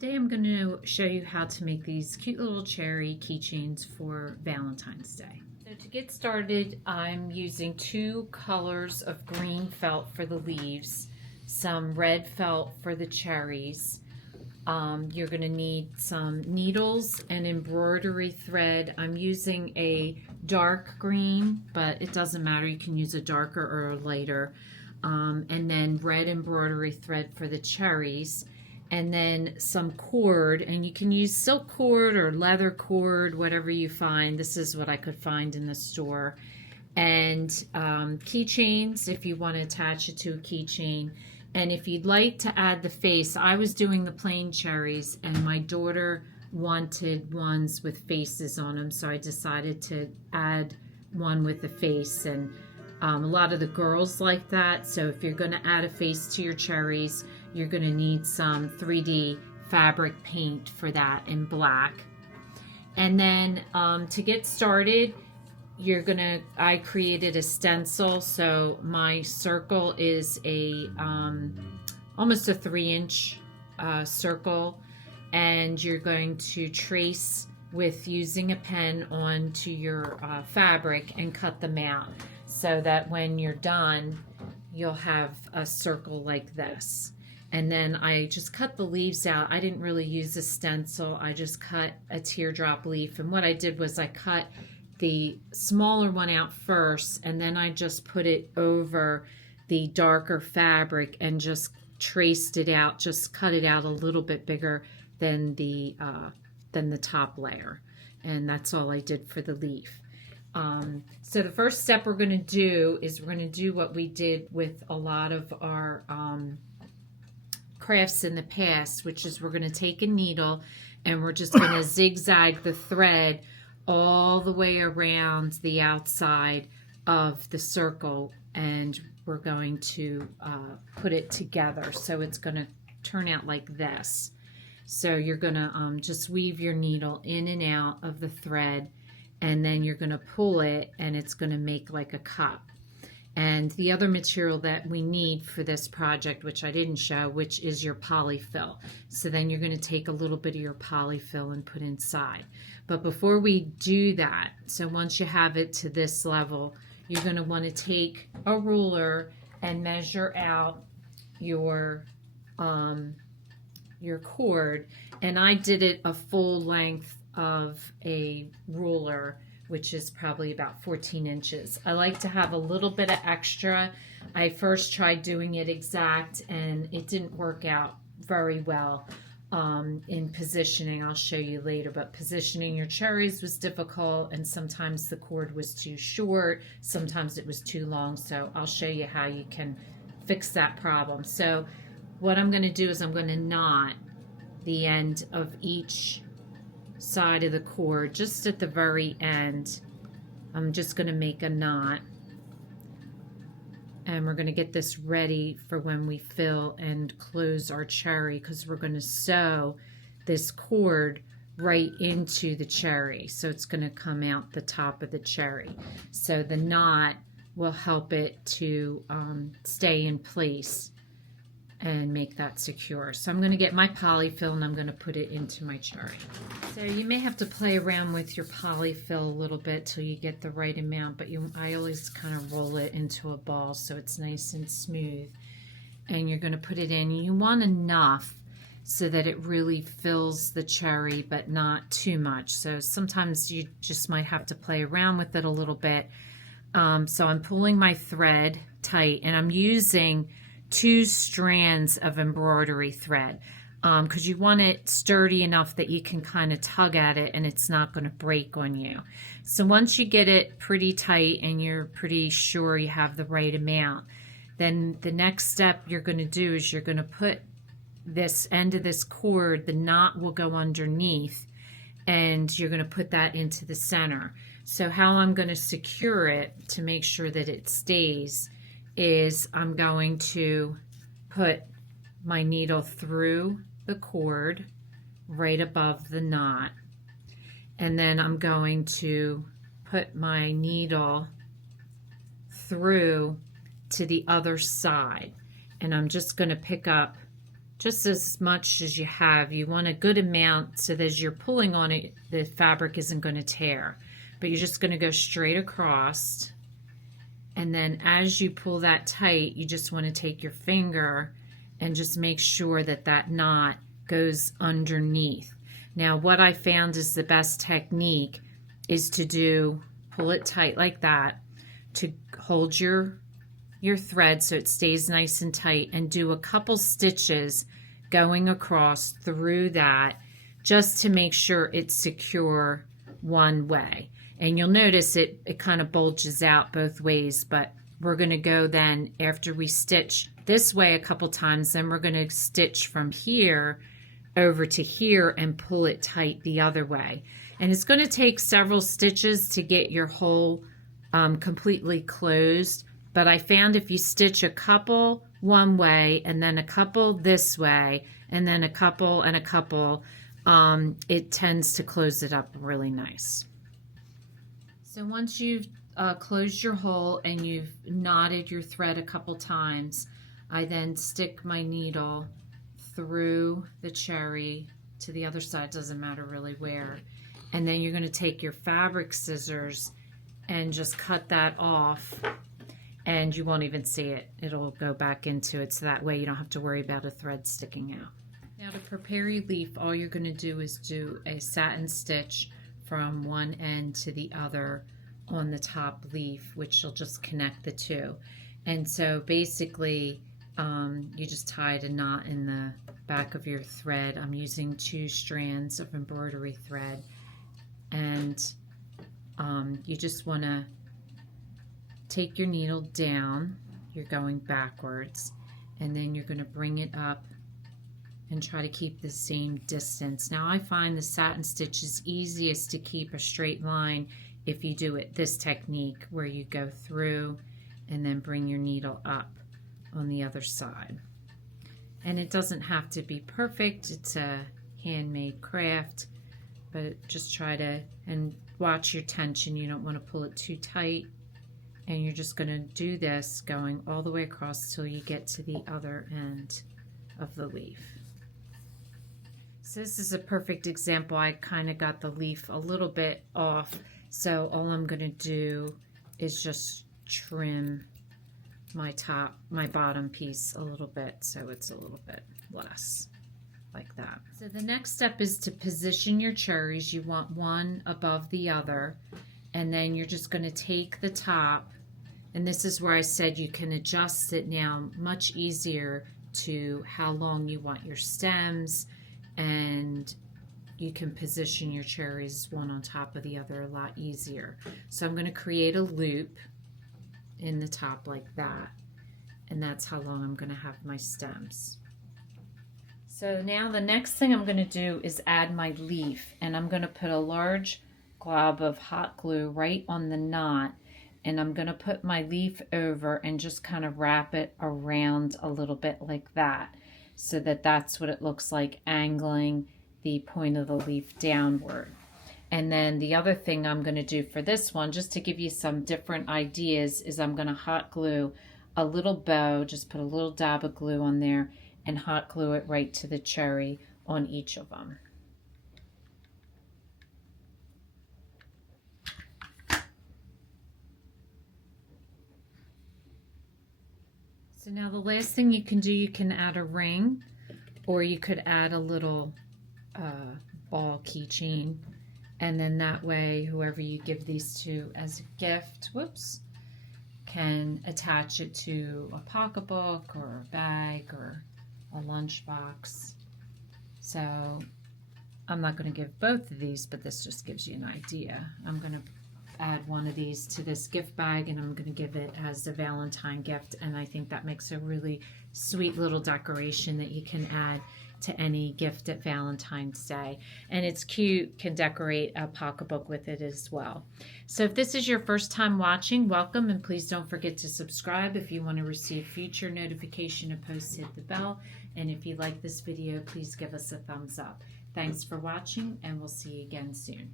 Today I'm going to show you how to make these cute little cherry keychains for Valentine's Day. So to get started, I'm using two colors of green felt for the leaves, some red felt for the cherries. You're going to need some needles and embroidery thread. I'm using a dark green, but it doesn't matter. You can use a darker or a lighter. And then red embroidery thread for the cherries. And then some cord, and you can use silk cord or leather cord, whatever you find. This is what I could find in the store. And keychains, if you want to attach it to a keychain. And if you'd like to add the face, I was doing the plain cherries, and my daughter wanted ones with faces on them, so I decided to add one with a face. And a lot of the girls like that, so if you're going to add a face to your cherries, you're going to need some 3D fabric paint for that in black. And then to get started, I created a stencil, so my circle is a almost a 3-inch circle, and you're going to trace with using a pen onto your fabric and cut them out, so that when you're done, you'll have a circle like this. And then I just cut the leaves out. I didn't really use a stencil. I just cut a teardrop leaf. And what I did was I cut the smaller one out first, and then I just put it over the darker fabric and just traced it out, just cut it out a little bit bigger than the top layer. And that's all I did for the leaf. So the first step we're going to do is we're going to do what we did with a lot of our crafts in the past, which is we're going to take a needle and we're just going to zigzag the thread all the way around the outside of the circle, and we're going to put it together. So it's going to turn out like this. So you're going to just weave your needle in and out of the thread, and then you're going to pull it, and it's going to make like a cup. And the other material that we need for this project, which I didn't show, which is your polyfill. So then you're going to take a little bit of your polyfill and put inside. But before we do that, so once you have it to this level, you're going to want to take a ruler and measure out your cord. And I did it a full length of a ruler, which is probably about 14 inches. I like to have a little bit of extra. I first tried doing it exact, and it didn't work out very well in positioning. I'll show you later, but positioning your cherries was difficult, and sometimes the cord was too short, sometimes it was too long, so I'll show you how you can fix that problem. So what I'm going to do is I'm going to knot the end of each side of the cord just at the very end. I'm just going to make a knot, and we're going to get this ready for when we fill and close our cherry, because we're going to sew this cord right into the cherry, so it's going to come out the top of the cherry. So the knot will help it to stay in place and make that secure. So I'm going to get my polyfill and I'm going to put it into my cherry. So you may have to play around with your polyfill a little bit till you get the right amount, but I always kind of roll it into a ball so it's nice and smooth. And you're going to put it in. You want enough so that it really fills the cherry, but not too much. So sometimes you just might have to play around with it a little bit. So I'm pulling my thread tight, and I'm using 2 strands of embroidery thread, because you want it sturdy enough that you can kind of tug at it and it's not going to break on you. So once you get it pretty tight and you're pretty sure you have the right amount, then the next step you're going to do is you're going to put this end of this cord, the knot will go underneath, and you're going to put that into the center. So how I'm going to secure it to make sure that it stays is I'm going to put my needle through the cord right above the knot, and then I'm going to put my needle through to the other side, and I'm just going to pick up just as much as you have. You want a good amount so that as you're pulling on it, the fabric isn't going to tear. But you're just going to go straight across. And then as you pull that tight, you just want to take your finger and just make sure that that knot goes underneath. Now, what I found is the best technique is to pull it tight like that, to hold your thread so it stays nice and tight, and do a couple stitches going across through that just to make sure it's secure one way. And you'll notice it kind of bulges out both ways, but we're going to go then, after we stitch this way a couple times, then we're going to stitch from here over to here and pull it tight the other way. And it's going to take several stitches to get your hole completely closed, but I found if you stitch a couple one way and then a couple this way and then a couple and a couple, it tends to close it up really nice. So once you've closed your hole and you've knotted your thread a couple times, I then stick my needle through the cherry to the other side, doesn't matter really where, and then you're going to take your fabric scissors and just cut that off, and you won't even see it. It'll go back into it, so that way you don't have to worry about a thread sticking out. Now to prepare your leaf, all you're going to do is do a satin stitch from one end to the other on the top leaf, which will just connect the two. And so basically you just tied a knot in the back of your thread. I'm using 2 strands of embroidery thread, and you just want to take your needle down, you're going backwards, and then you're going to bring it up and try to keep the same distance. Now I find the satin stitch is easiest to keep a straight line if you do it this technique, where you go through and then bring your needle up on the other side. And it doesn't have to be perfect, it's a handmade craft, but just try to, and watch your tension, you don't want to pull it too tight. And you're just going to do this going all the way across till you get to the other end of the leaf. So this is a perfect example. I kind of got the leaf a little bit off, so all I'm going to do is just trim my bottom piece a little bit so it's a little bit less, like that. So the next step is to position your cherries. You want one above the other, and then you're just going to take the top, and this is where I said you can adjust it now much easier to how long you want your stems, and you can position your cherries one on top of the other a lot easier. So I'm going to create a loop in the top like that, and that's how long I'm going to have my stems. So now the next thing I'm going to do is add my leaf, and I'm going to put a large glob of hot glue right on the knot, and I'm going to put my leaf over and just kind of wrap it around a little bit like that, so that that's what it looks like, angling the point of the leaf downward. And then the other thing I'm going to do for this one, just to give you some different ideas, is I'm going to hot glue a little bow, just put a little dab of glue on there and hot glue it right to the cherry on each of them. So now the last thing you can do, you can add a ring, or you could add a little ball keychain, and then that way whoever you give these to as a gift, can attach it to a pocketbook or a bag or a lunchbox. So I'm not going to give both of these, but this just gives you an idea. I'm going to add one of these to this gift bag, and I'm going to give it as a Valentine gift, and I think that makes a really sweet little decoration that you can add to any gift at Valentine's Day. And it's cute, can decorate a pocketbook with it as well. So if this is your first time watching, welcome, and please don't forget to subscribe if you want to receive future notification of posts. Hit the bell, and if you like this video, please give us a thumbs up. Thanks for watching, and we'll see you again soon.